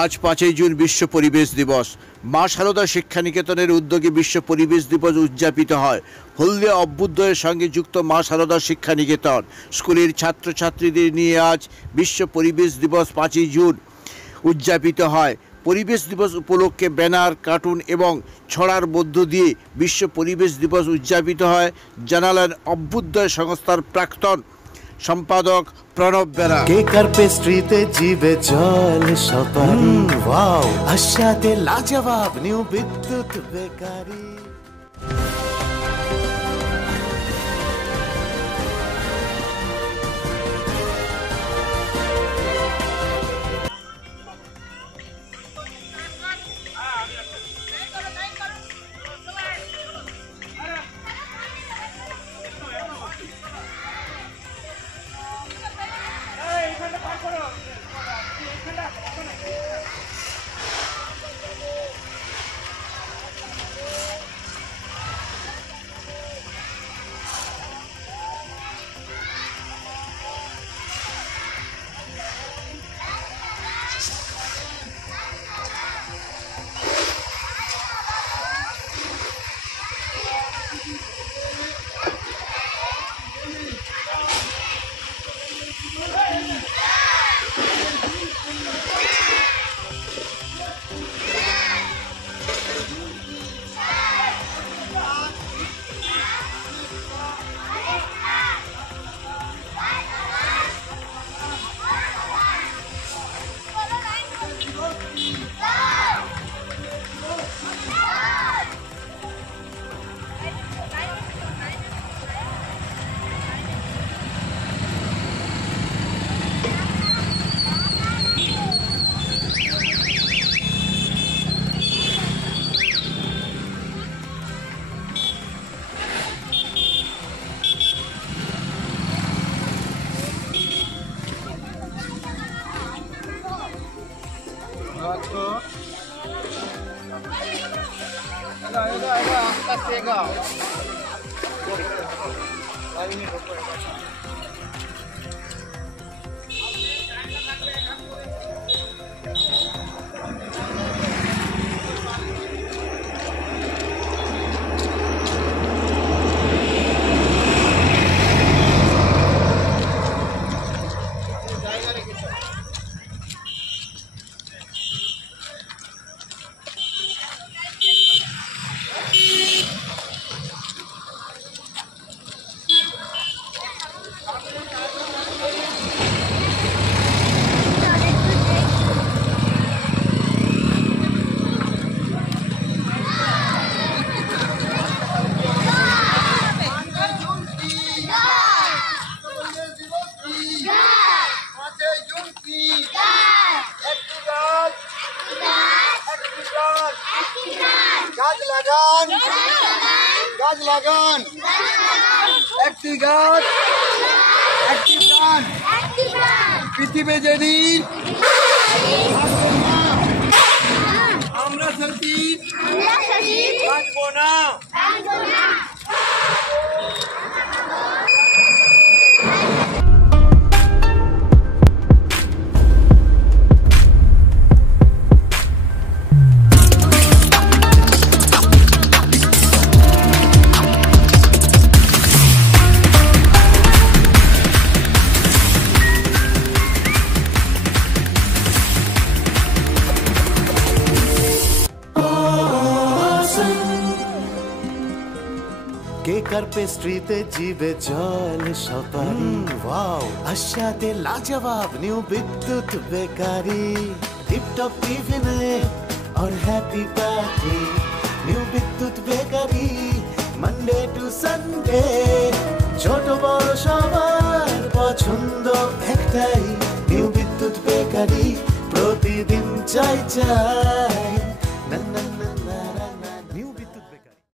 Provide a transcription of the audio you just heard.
আজ 5ই জুন বিশ্ব পরিবেশ দিবস। মা সারদা শিক্ষানিকেতনের উদ্যোগে বিশ্ব পরিবেশ দিবস উদযাপিত হয়। হলদিয়া অভ্যুদয়ের সঙ্গে যুক্ত মা সারদা শিক্ষানিকেতন স্কুলের ছাত্রছাত্রীদের নিয়ে আজ বিশ্ব পরিবেশ দিবস 5ই জুন উদযাপিত হয়। পরিবেশ দিবস উপলক্ষে ব্যানার, কার্টুন এবং ছড়ার মধ্য দিয়ে বিশ্ব পরিবেশ দিবস উদযাপিত হয়, জানালেন অভ্যুদয় সংস্থার প্রাক্তন সম্পাদক প্রণব বেরা। কেকার পেস্ট্রিতে জিবে জল সপারি, ওয়াও আশাতে লাজবাব নিউ বিদ্যুৎ বেকারি। গাছ লাগান, একটি গাছ একটি প্রাণ। পৃথিবী যেদিন আমরা সচিব বাঁচব না। কেকার পেস্ট্রিতে জিবে জল সপারি, ওয়াও আশাতে লাজবাব নিউ বিদ্যুৎ বেকারি। টিপটপ টিফিনে और हैप्पी पार्टी নিউ বিদ্যুৎ বেকারি। মানডে টু সানডে ছোট বড় সবার পছন্দ একটাই, নিউ বিদ্যুৎ বেকারি। প্রতিদিন চাই চাই